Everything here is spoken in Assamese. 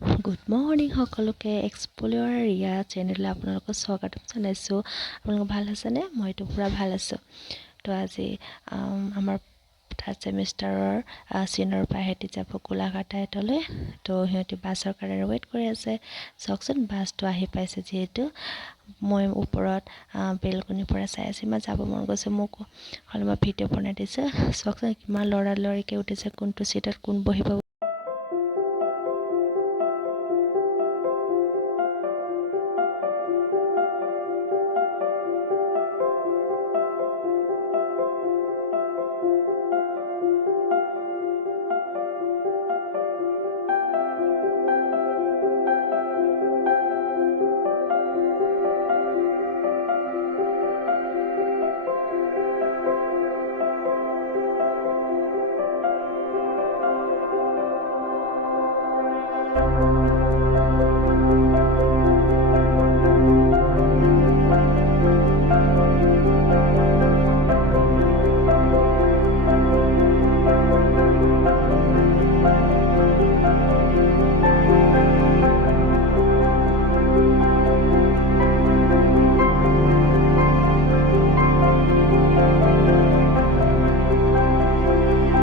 গুড মৰ্ণিং সকলোকে এক্সপ্ল'ৰাৰ ৰিয়া চেনেললৈ আপোনালোকক স্বাগতম জনাইছোঁ। আপোনালোক ভাল আছেনে? মইতো পূৰা ভাল আছোঁ। তো আজি আমাৰ থাৰ্ড ছেমিষ্টাৰৰ চিনৰ পৰা সিহঁতি যাব গোলাঘাট আইটলৈ। তো সিহঁতি বাছৰ কাৰণে ৱেইট কৰি আছে। চাওকচোন বাছটো আহি পাইছে যিহেতু মই ওপৰত বেলকনিৰ পৰা চাই আছোঁ। ইমান যাব মন গৈছে মোক, হ'লে মই ভিডিঅ' বনাই দিছোঁ। চাওকচোন কিমান লৰালৰিকৈ উঠিছে, কোনটো ছিটত কোন বহিব।